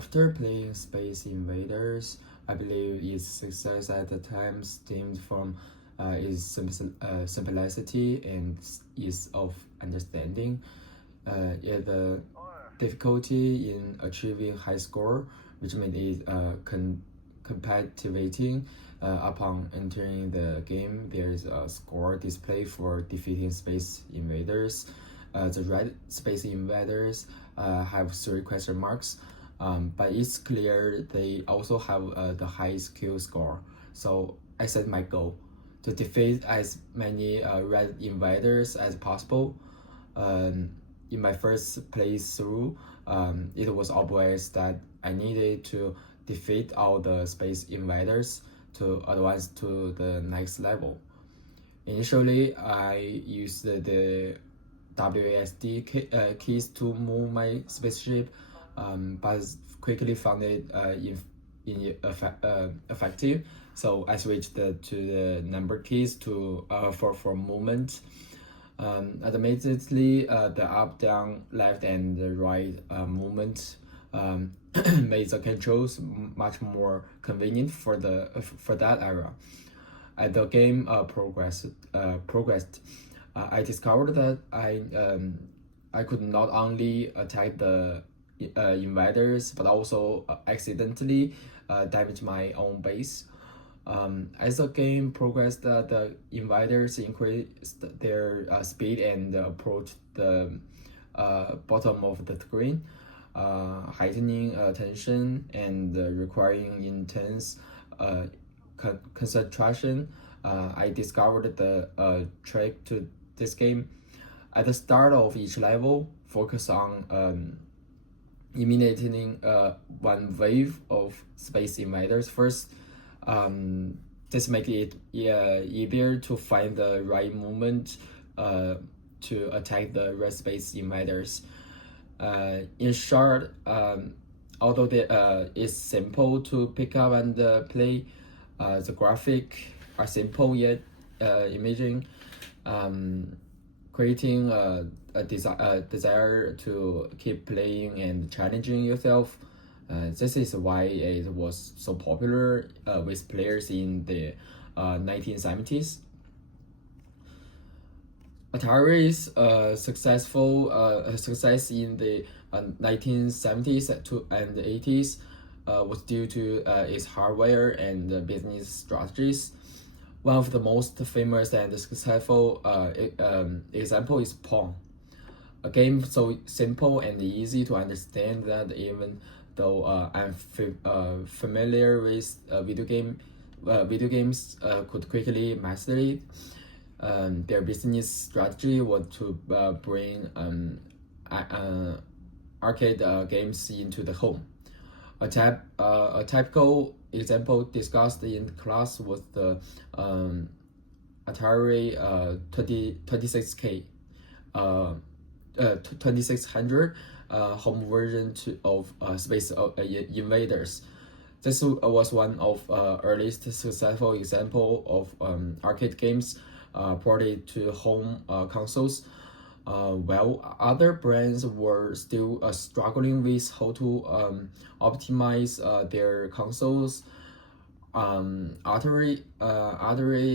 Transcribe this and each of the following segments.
After playing Space Invaders, I believe its success at the time stemmed from its simplicity and ease of understanding. Yet the difficulty in achieving high score, which made it competitive. Upon entering the game, there is a score display for defeating Space Invaders. The red Space Invaders have 3 question marks, but it's clear they also have the high skill score. So I set my goal to defeat as many red invaders as possible. In my first playthrough, it was obvious that I needed to defeat all the space invaders to advance to the next level. Initially, I used the WASD keys to move my spaceship, but quickly found it effective. So I switched to the number keys for movement. Admittedly, the up, down, left, and the right movement made the controls much more convenient for that era. As the game progressed, I discovered that I could not only attack the invaders but also accidentally damage my own base. As the game progressed, the invaders increased their speed and approached the bottom of the screen, heightening tension and requiring intense concentration. I discovered the trick to this game. At the start of each level, focus on eliminating one wave of space invaders first. This makes it easier to find the right moment to attack the red space invaders. In short, although it's simple to pick up and play, the graphics are simple yet imaging, creating a desire to keep playing and challenging yourself. This is why it was so popular with players in the 1970s. Atari's success in the 1970s and 80s was due to its hardware and business strategies. One of the most famous and successful example is Pong, a game so simple and easy to understand that even though I'm familiar with video games could quickly master it. Their business strategy was to bring arcade games into the home. A typical example discussed in class was the Atari 2600 home version of Space Invaders. This was one of earliest successful example of arcade games ported to home consoles. While other brands were still struggling with how to optimize their consoles, Atari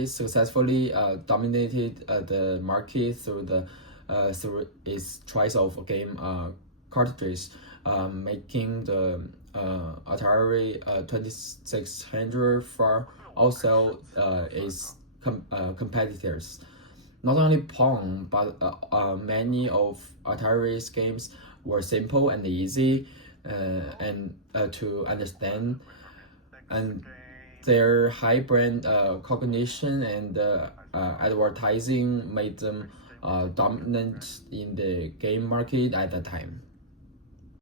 successfully dominated the market through its choice of game cartridges, making the Atari 2600 far outsell its competitors. Not only Pong, but many of Atari's games were simple and easy and to understand, and their high brand recognition and advertising made them dominant in the game market at the time.